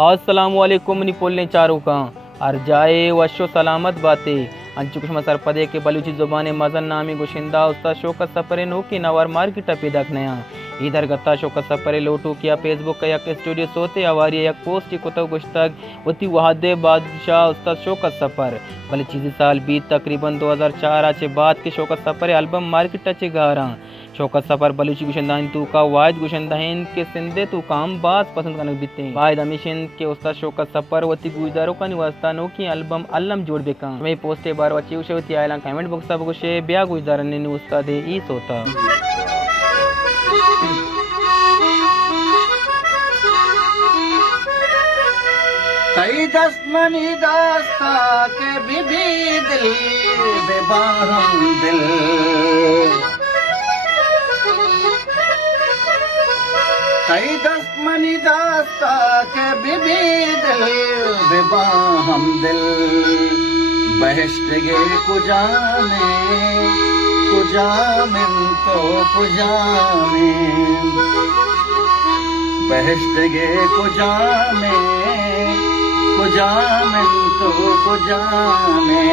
अस्सलामुअलैकुम निपोलने चारों का हर जाए वशो सलामत बातें अंचुकुश मसर पदे के बलूची ज़ुबान मज़न नामी गुशिंदा उस्ताद शौकत सफ़रे नो की नवर मार्केट पे दखनया इधर गत्ता शौकत सफ़रे लोटू किया फेसबुक का यक स्टूडियो सोते आवारी यक पोस्ट कुतब गुश्तक वती वहादे बादशाह उस्ताद शौकत सफ़र भले चीज़ी साल बीत तकरीबन 2004 आचे बाद के शौकत सफ़रे एल्बम मार्केट चे गारा शौकत सफ़र बलूची गुशंदान तू का वायद गुशंदान के सिंधे तू काम बात पसंद करने बीते वायद अमीशन के उस्ताद शौकत सफ़र वती गुजारों का निवास्ता नो की एल्बम अल्लम जोड़ बेका मैं पोस्टे बार वची उशवती आयला कमेंट बॉक्स सब गुशे ब्या गुजारने ने उस्ताद ई सोता कई दस्मनी दास्ता के बीबी दिल बेबारम दिल कई दस्मनी दास्ता के बीबी दिल बेबारम दिल बहश्त गे कुजाने तो कुजाने बहश्त गे कुजाने तो कुजाने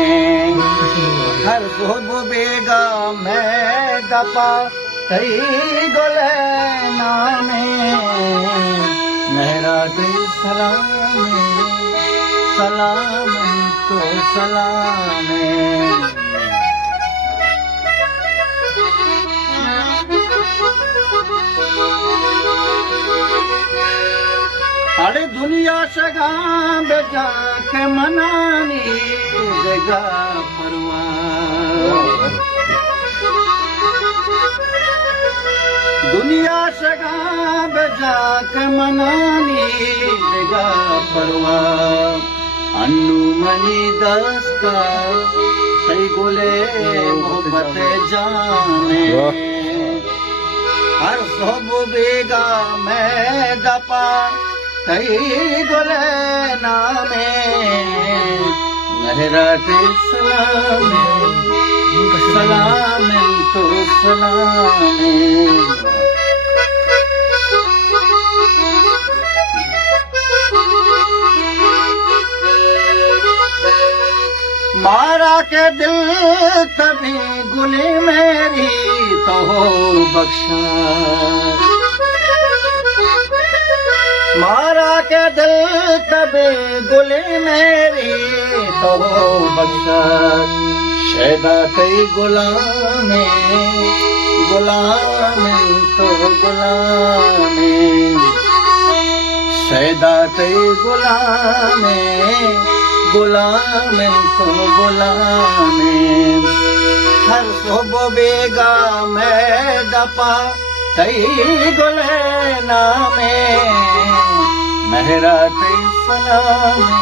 हर सुब बेगा मैं दपा कई गोले नामे मेरा दिल सलामे सलाम तो सलामे अरे दुनिया सगा बेजा के मनानी देगा परवाह दुनिया सगा बेजा के मनानी देगा परवाह अन्नू मनी दस्ता सही बोले मोहब्बत जाने हर सब बेगा मैं दपा कई गोले नामे मेहरत सलामे सलाम तो सलामे मारा के दिल तभी गुली मेरी तो बख्शा मारा के दिल तभी गुली मेरी तो बख्शा शैदा कई गुलामे तो गुलामे शैदा कई गुलामे तो गुलामे हर सुब बेगा मैं दपा कई गुले नामे मेहरा कई सलामे